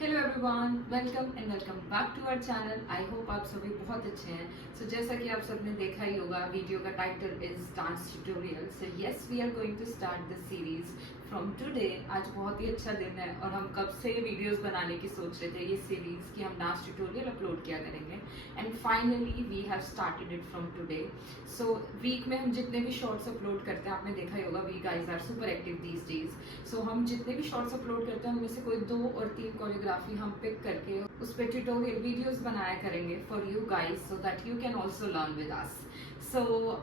Hello everyone, welcome back to our channel. I hope आप सभी बहुत अच्छे हैं। जैसा कि आप सबने देखा ही होगा, वीडियो का title is dance tutorial. Yes, we are going to start the series from today. आज बहुत ही अच्छा दिन है और हम कब से वीडियोस बनाने की सोच रहे थे ये सीरीज कि हम डांस ट्यूटोरियल अपलोड किया करेंगे, and finally we have started it from today. Week में हम जितने भी शॉर्ट्स अपलोड करते हैं, आपने देखा ही होगा, we guys are super active these days. हम जितने भी शॉर्ट्स अपलोड करते हैं उनमें से कोई 2 और 3 कोरियोग्राफी हम पिक करके उस पर ट्यूटोरियल वीडियोस बनाया करेंगे for you guys, so that you can also learn with us.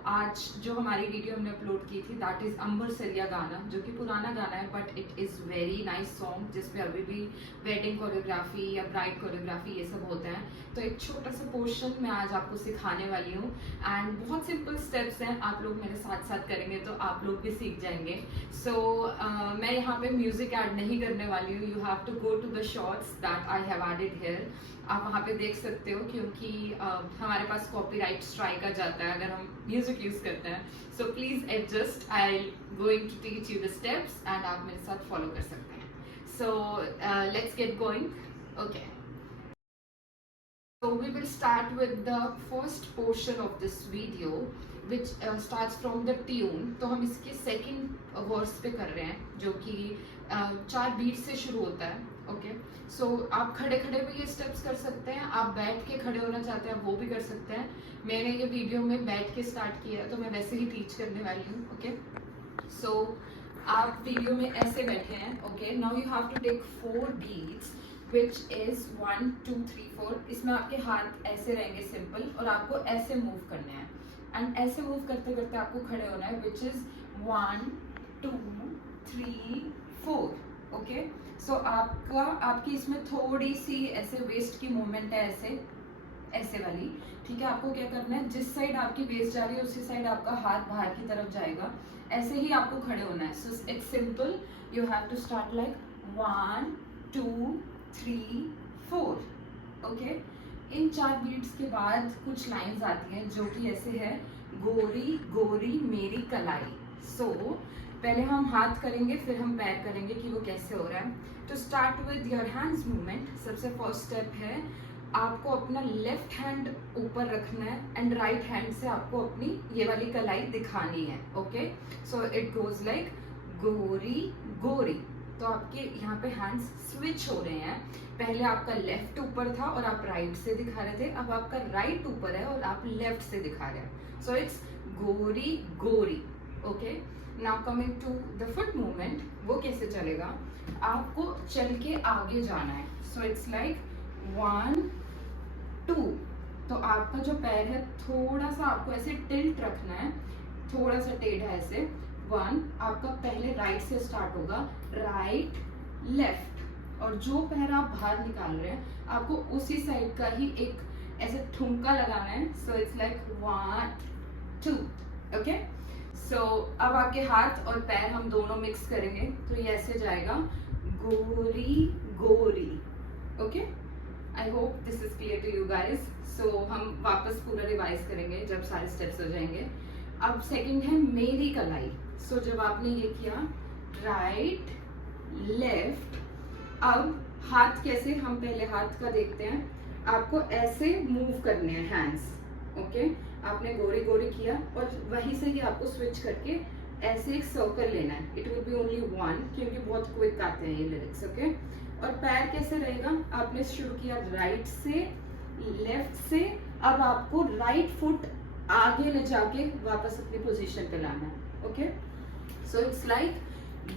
आज जो हमारी वीडियो हमने अपलोड की थी दैट इज अंबर सरिया गाना, जो कि पुराना गाना है but it is very nice song, जिसपे अभी भी वेडिंग कोरियोग्राफी या ब्राइड कोरियोग्राफी ये सब होता है। तो एक छोटा सा पोर्शन मैं आज आपको सिखाने वाली हूँ, एंड बहुत सिंपल स्टेप्स हैं, आप लोग मेरे साथ साथ करेंगे तो आप लोग भी सीख जाएंगे। मैं यहाँ पे म्यूजिक ऐड नहीं करने वाली हूँ। You have to go to the shorts that I have added here. आप वहाँ पे देख सकते हो, क्योंकि हमारे पास कॉपीराइट स्ट्राइक आ जाता है अगर हम म्यूजिक यूज करते हैं। So please adjust, I going to teach you the steps and आप मेरे साथ फॉलो कर सकते हैं। Let's get going. Okay, so we will start with the first portion of this video which starts from the tune। तो हम इसके second verse पे कर रहे हैं, जो कि 4 बीट से शुरू होता है। ओके, आप खड़े खड़े भी ये स्टेप्स कर सकते हैं, आप बैठ के खड़े होना चाहते हैं वो भी कर सकते हैं। मैंने ये वीडियो में बैठ के स्टार्ट किया है तो मैं वैसे ही टीच करने वाली हूँ। ओके, आप वीडियो में ऐसे बैठे हैं। Okay, now you have to take 4 beats which is 1 2 3 4। इसमें आपके हाथ ऐसे रहेंगे सिंपल, और आपको ऐसे मूव करने हैं, एंड ऐसे मूव करते करते आपको खड़े होना है, which is 1 2 3 4। ओके, आपकी इसमें थोड़ी सी ऐसे वेस्ट की मूवमेंट है, ऐसे वाली। ठीक है, आपको क्या करना है, जिस साइड आपकी वेस्ट जा रही है उसी साइड आपका हाथ बाहर की तरफ जाएगा, ऐसे ही आपको खड़े होना है। So it's simple, you have to start like 1 2 3 4। Okay, in 4 beats के बाद कुछ लाइंस आती हैं जो कि ऐसे है, गोरी गोरी मेरी कलाई। पहले हम हाथ करेंगे, फिर हम पैर करेंगे कि वो कैसे हो रहा है। To start with your hands movement, सबसे फर्स्ट स्टेप है आपको अपना लेफ्ट हैंड ऊपर रखना है, एंड राइट हैंड से आपको अपनी ये वाली कलाई दिखानी है। Okay, so it goes like गोरी गोरी। तो आपके यहाँ पे हैंड्स स्विच हो रहे हैं, पहले आपका लेफ्ट ऊपर था और आप राइट से दिखा रहे थे, अब आपका राइट ऊपर है और आप लेफ्ट से दिखा रहे हैं। सो इट्स गोरी गोरी। Okay, now coming to the foot movement, वो कैसे चलेगा, आपको चल के आगे जाना है। So it's like 1 2। तो आपका जो पैर है थोड़ा सा आपको ऐसे टिल्ट रखना है, थोड़ा सा टेढ़ा ऐसे। 1, आपका पहले राइट से स्टार्ट होगा, राइट लेफ्ट, और जो पैर आप बाहर निकाल रहे हैं आपको उसी साइड का ही एक ऐसे ठुमका लगाना है। So it's like 1 2। ओके, अब आपके हाथ और पैर हम दोनों मिक्स करेंगे, तो ये ऐसे जाएगा, गोरी गोरी। Okay, I hope this is clear to you guys. हम वापस पूरा रिवाइज करेंगे जब सारे स्टेप्स हो जाएंगे। अब सेकंड है मेरी कलाई। जब आपने ये किया, राइट लेफ्ट, अब हाथ कैसे, हम पहले हाथ का देखते हैं। आपको ऐसे मूव करने हैं हैंड्स। ओके, आपने गोरी गोरी किया और वहीं से ही आपको स्विच करके ऐसे एक सर्कल लेना है। इट विल बी ओनली 1, क्योंकि बहुत क्विक आते हैं ये लिरिक्स। ओके, और पैर कैसे रहेगा, आपने शुरू किया राइट से, लेफ्ट से, अब आपको राइट फुट आगे ले जाके वापस अपनी पोजीशन पे लाना है। ओके, सो इट्स लाइक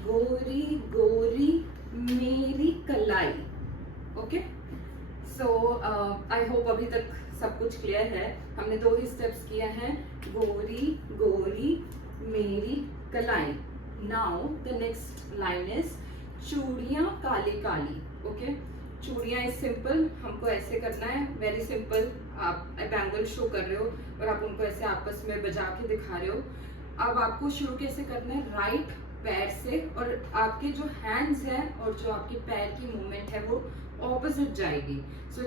गोरी गोरी मेरी कलाई। ओके, आई होप अभी तक सब कुछ क्लियर है। हमने 2 ही स्टेप्स किए हैं, गोरी गोरी मेरी कलाई। Now the next line is चूड़ियां काली काली। ओके, चूड़ियां इज सिंपल, हमको ऐसे करना है, वेरी सिंपल। आप बैंगल शो कर रहे हो और आप उनको ऐसे आपस में बजा के दिखा रहे हो। अब आपको शुरू कैसे करना है, राइट पैर से, और आपके जो हैंड्स हैं और जो आपके पैर की मूवमेंट है वो ऑपोजिट जाएगी।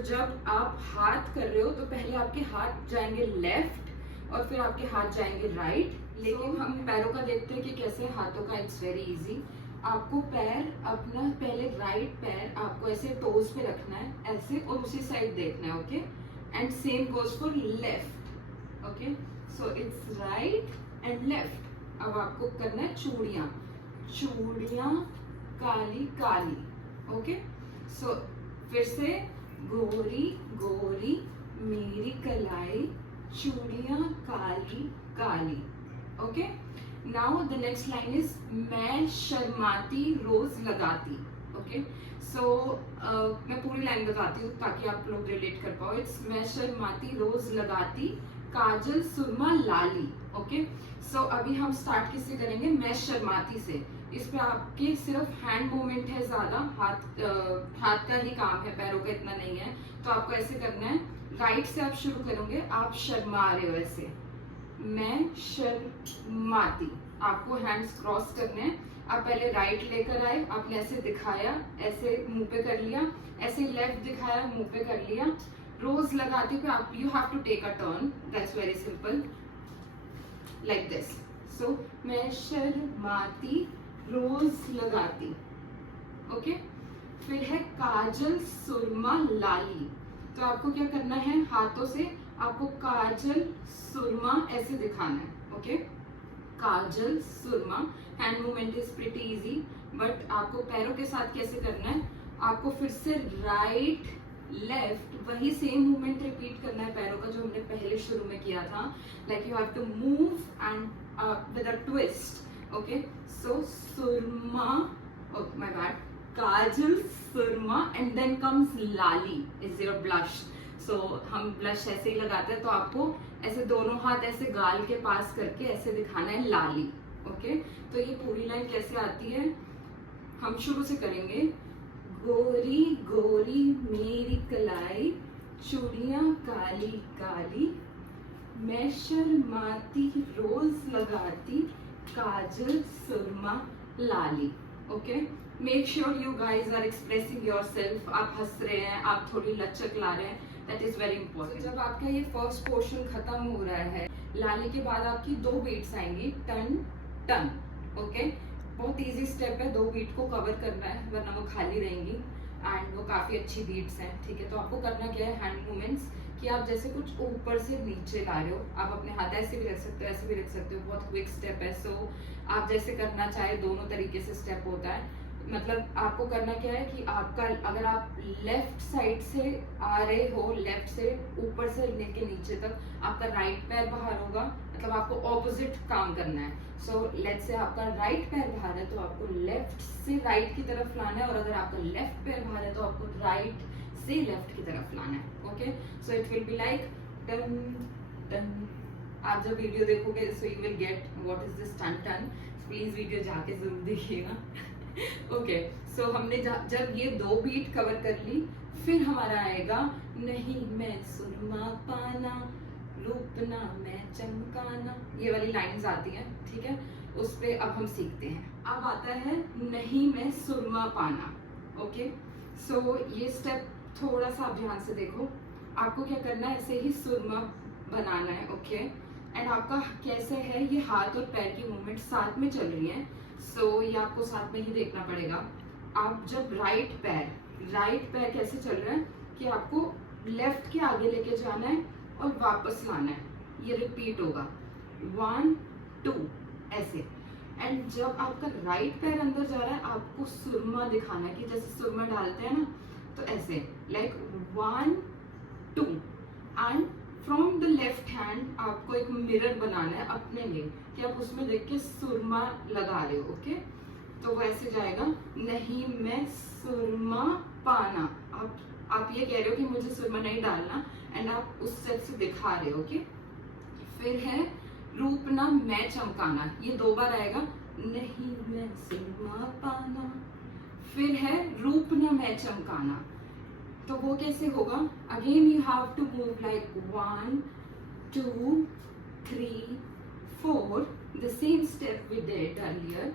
जब आप हाथ कर रहे हो तो पहले आपके हाथ जाएंगे लेफ्ट और फिर आपके हाथ जाएंगे राइट। लेकिन हम पैरों का देखते हैं कि कैसे हाथों का, इट्स वेरी इजी। आपको पैर अपना पहले राइट पैर आपको ऐसे टोज पे रखना है ऐसे और उसी साइड देखना है, okay. And same goes for left, okay. So it's right and left. अब आपको करना है चूड़ियां, चूड़ियां काली काली, ओके। सो फिर से गोरी गोरी मेरी कलाई, चूड़ियां काली काली, okay. Now the next line is मैं शर्माती रोज लगाती, ओके। सो मैं पूरी लाइन बताती हूँ ताकि आप लोग रिलेट कर पाओ। इट्स मैं शर्माती रोज लगाती काजल सुरमा लाली, ओके। सो अभी हम स्टार्ट किससे करेंगे? मैं शर्माती से। इस पे आपके सिर्फ हैंड मूवमेंट है ज्यादा, हाथ का ही काम है, पैरों का इतना नहीं है। तो आपको ऐसे करना है, राइट से आप शुरू करोगे, आप शर्मा रहे हो ऐसे, मैं शर्माती। आपको हैंड्स क्रॉस करने हैं। आप पहले राइट लेकर आए, आपने ऐसे दिखाया, ऐसे मुंह पे कर लिया, ऐसे लेफ्ट दिखाया, मुंह पे कर लिया। रोज लगाती पे आप you have to take a turn, that's very simple, like this. So मैं शर्माती रोज लगाती, ओके। फिर है काजल सुरमा लाली। तो आपको क्या करना है, हाथों से आपको काजल सुरमा ऐसे दिखाना है, ओके। काजल सुरमा, hand movement is pretty easy, but आपको पैरों के साथ कैसे करना है, आपको फिर से राइट लेफ्ट वही सेम मूवमेंट रिपीट करना है पैरों का जो हमने पहले शुरू में किया था। Like you have to move and with a twist, okay. So सुरमा, ओके माय बैड, काजल सुरमा एंड देन कम्स लाली इज योर ब्लश। सो हम ब्लश ऐसे ही लगाते हैं, तो आपको ऐसे दोनों हाथ ऐसे गाल के पास करके ऐसे दिखाना है लाली, ओके। तो ये पूरी लाइन कैसे आती है, हम शुरू से करेंगे। गोरी गोरी मेरी कलाई, चूड़ियां काली काली, मैं शर्माती रोज लगाती काजल सुरमा लाली, okay. Make sure you guys are expressing yourself. आप हंस रहे हैं, आप थोड़ी लचक ला रहे हैं, दैट इज वेरी इंपॉर्टेंट। जब आपका ये फर्स्ट पोर्शन खत्म हो रहा है, लाली के बाद आपकी 2 बीट्स आएंगी, टन टन, ओके। बहुत इजी स्टेप है, 2 बीट को कवर करना है वरना वो खाली रहेंगी एंड वो काफी अच्छी बीट्स हैं, ठीक है। तो आपको करना क्या है, हैंड मूवमेंट्स कि आप जैसे कुछ ऊपर से नीचे ला रहे हो, आप अपने हाथ ऐसे भी रख सकते हो, ऐसे भी रख सकते हो, बहुत क्विक स्टेप है। सो आप जैसे करना चाहे दोनों तरीके से स्टेप होता है। मतलब आपको करना क्या है कि आपका, अगर आप लेफ्ट साइड से आ रहे हो, लेफ्ट से ऊपर से लेके नीचे तक आपका राइट पैर बाहर होगा, मतलब आपको ऑपोजिट काम करना है। सो लेट्स से आपका राइट पैर बाहर है तो आपको लेफ्ट से राइट की तरफ लाना है, और अगर आपका लेफ्ट पैर बाहर है तो आपको राइट से लेफ्ट की तरफ लाना है, okay. So it will be like टन टन। आप जब वीडियो देखोगे so you will get what is this टन टन। प्लीज वीडियो जाके जरूर देखिएगा, ओके। सो हमने जब ये 2 बीट कवर कर ली, फिर हमारा आएगा नहीं मैं सुरमा पाना, रूपना मैं चमकाना, ये वाली लाइंस आती हैं, ठीक है। उस पे अब हम सीखते हैं। अब आता है नहीं मैं सुरमा पाना, ओके। सो ये स्टेप थोड़ा सा आप ध्यान से देखो, आपको क्या करना है, ऐसे ही सुरमा बनाना है, ओके। एंड आपका कैसे है, ये हाथ और पैर की मूवमेंट साथ में चल रही है, सो ये आपको साथ में ही देखना पड़ेगा। आप जब राइट पैर कैसे चल रहा है कि आपको लेफ्ट के आगे लेके जाना है और वापस लाना है, ये रिपीट होगा 1 2 ऐसे। एंड जब आपका राइट पैर अंदर जा रहा है, आपको सुरमा दिखाना है कि जैसे सुरमा डालते हैं ना, तो ऐसे like 1 2 and from the left hand आपको एक मिरर बनाना है अपने लिए कि आप उसमें देख के सुरमा लगा रहे हो, ओके। तो वैसे जाएगा नहीं मैं सुरमा पाना, आप ये कह रहे हो कि मुझे सुरमा नहीं डालना, एंड आप उस सेट से दिखा रहे हो, ओके। फिर है रूपना मैं चमकाना, ये 2 बार आएगा, नहीं मैं सुरमा पाना। फिर है रूपना मैं चमकाना, तो वो कैसे होगा, again you have to move like 1 2 3 4, the same step we did earlier.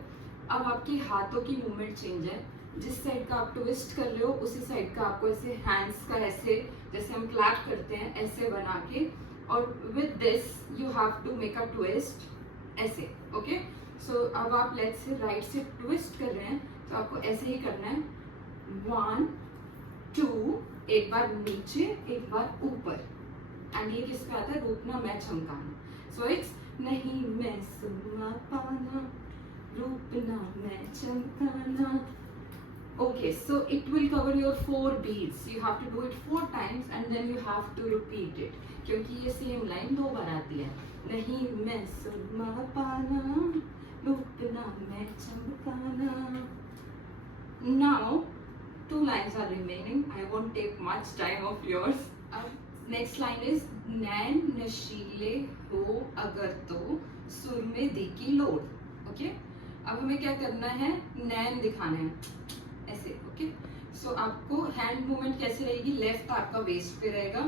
अब आपके हाथों की मूवमेंट चेंज है, जिस साइड का आप ट्विस्ट कर रहे हो उसी साइड का आपको ऐसे हैंड्स का ऐसे जैसे हम क्लैप करते हैं ऐसे बना के, और with this you have to make a twist ऐसे, ओके। सो अब आप लेट्स से राइट से ट्विस्ट कर रहे हैं तो आपको ऐसे ही करना है 1 2, एक बार नीचे एक बार ऊपर, एंड ये किस पे आता है, रूपना मैं चमकाना। सो इट्स नहीं मैं सुरमा पाना, रूपना मैं चमकाना। Okay, so it will cover your 4 beats. You have to do it 4 times and then you have to repeat it. क्योंकि ये सेम लाइन 2 बार आती है। नहीं मैं सुरमा पाना, रूपना मैं चमकाना। Now 2 lines are remaining. I won't take much time of yours. अब next line is नैन नशीले हो अगर तो सुर में दी की लोड। ओके, अब हमें क्या करना है, नैन दिखाना है ऐसे। ओके, सो आपको हैंड मूवमेंट कैसे रहेगी, लेफ्ट आपका वेस्ट पे रहेगा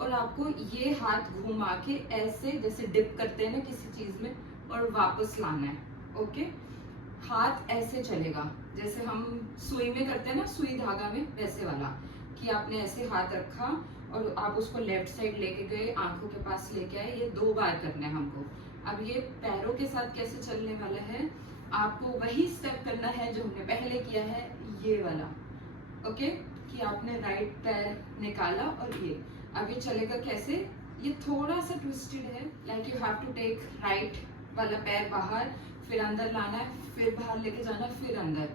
और आपको ये हाथ घुमा के ऐसे जैसे डिप करते हैं ना किसी चीज में और वापस लाना है। ओके, हाथ ऐसे चलेगा जैसे हम सुई में करते हैं ना, सुई धागा में, वैसे वाला कि आपने ऐसे हाथ रखा और आप उसको लेफ्ट साइड लेके गए, आंखों के पास लेके आए। ये 2 बार करना है हमको। अब ये पैरों के साथ कैसे चलने वाला है, आपको वही स्टेप करना है जो हमने पहले किया है, ये वाला। ओके, कि आपने राइट पैर निकाला और ये अब ये चलेगा कैसे, ये थोड़ा सा ट्विस्टेड है, like you have to take right वाला पैर बाहर, फिर अंदर लाना है, फिर बाहर लेके जाना, फिर अंदर।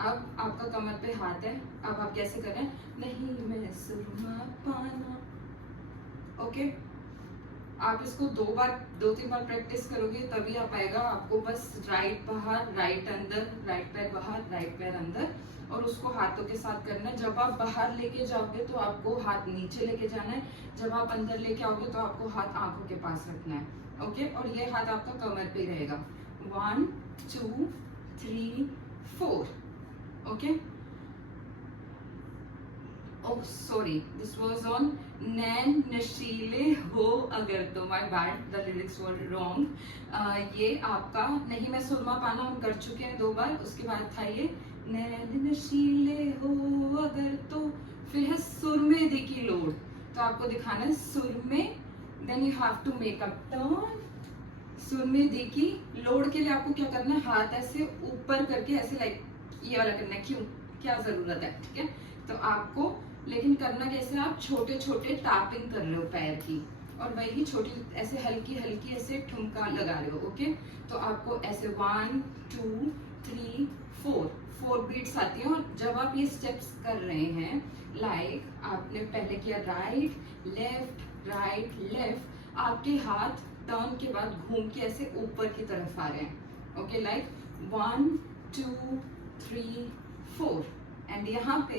अब आपका कमर पे हाथ है, अब आप कैसे करें, नहीं मैं सुरमा पाना। ओके, आप इसको 2-3 बार प्रैक्टिस करोगे तभी आ पाएगा। आपको बस राइट बाहर, राइट अंदर, राइट पैर बाहर, राइट पैर अंदर, और उसको हाथों के साथ करना है। जब आप बाहर लेके जाओगे तो आपको हाथ नीचे लेके जाना है, जब आप अंदर लेके आओगे तो आपको हाथ आंखों के पास रखना है। ओके, और ये हाथ आपका कमर पे रहेगा। 1 2 3 4। Okay, oh sorry, this was on नैन नशीले हो अगर तो, my bad, the lyrics were wrong। ये आपका नहीं मैं सुरमा पाना हम कर चुके हैं 2 बार, उसके बाद था ये नैन नशीले हो अगर तो, फिर है सुर में दी की लोड। तो आपको दिखाना है सुर में, then you have to make a turn, सुर में दी की लोड के लिए आपको क्या करना है, हाथ ऐसे ऊपर करके ऐसे लाइक ये वाला करना है। क्यों, क्या जरूरत है, ठीक है। तो आपको लेकिन करना कैसे, आप छोटे छोटे टैपिंग कर रहे हो पैर की, और वही छोटी ऐसे हल्की हल्की ऐसे ठुमका लगा रहे हो। ओके, तो आपको ऐसे 1 2 3 4 बीट्स आती हैं। और जब आप ये स्टेप्स कर रहे हैं, लाइक आपने पहले किया राइट लेफ्ट, आपके हाथ टर्न के बाद घूम के ऐसे ऊपर की तरफ आ रहे हैं। ओके, लाइक 1 2 3 4, एंड यहाँ पे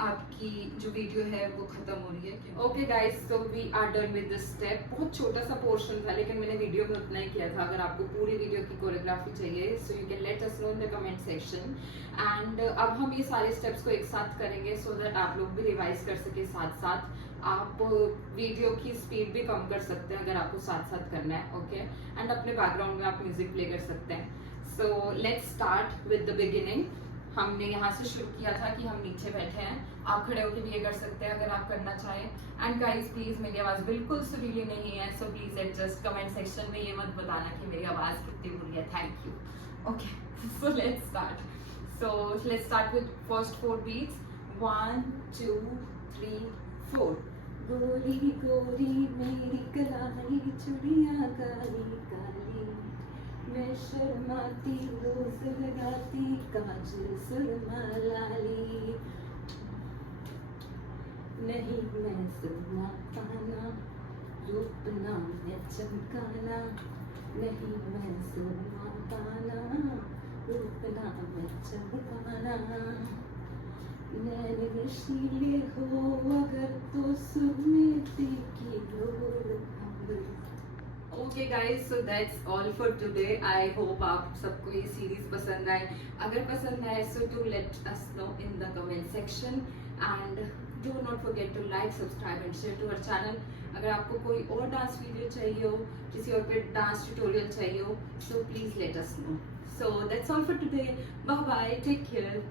आपकी जो वीडियो है वो खत्म हो रही है। Okay guys, so we are done with this step. बहुत छोटा सा पोर्शन था लेकिन मैंने वीडियो में उतना ही किया था। अगर आपको पूरी वीडियो की कोरियोग्राफी चाहिए so you can let us know in the comment section. And अब हम ये सारे स्टेप्स को एक साथ करेंगे सो दैट आप लोग भी रिवाइज कर सके साथ साथ। आप वीडियो की स्पीड भी कम कर सकते हैं अगर आपको साथ साथ करना है। ओके, एंड अपने बैकग्राउंड में आप म्यूजिक प्ले कर सकते हैं। सो let's start with the beginning. हमने यहाँ से शुरू किया था कि हम नीचे बैठे हैं, आप खड़े होकर भी ये कर सकते हैं अगर आप करना चाहें। एंड गाइस प्लीज, मेरी आवाज बिल्कुल सुरीली नहीं है, सो प्लीज एडजस्ट। कमेंट सेक्शन में ये मत बताना कि मेरी आवाज कितनी बुरी है। Thank you. Okay, so let's start. So let's start with first 4 beats. 1 2 3 4। गोरी गोरी मेरी कलाई चुड़िया काली काली, मैं शर्माती रोज लगाती काजल सुरमा लाली, नहीं मैं सुरमा पाना रूपना मैं चमकाना, नहीं मैं सुरमा पाना रूपना मैं चमकाना, नैन नशीले हो अगर तो सुर में दी की लोड। Okay guys, so that's all for today. I hope आप सबको ये सीरीज पसंद आए। अगर पसंद आए so do let us know in the comment section, and do not forget to like, subscribe and share to our channel. अगर आपको कोई और डांस वीडियो चाहिए हो, किसी और पे डांस ट्यूटोरियल चाहिए हो, so please let us know. So that's all for today. Bye bye, take care.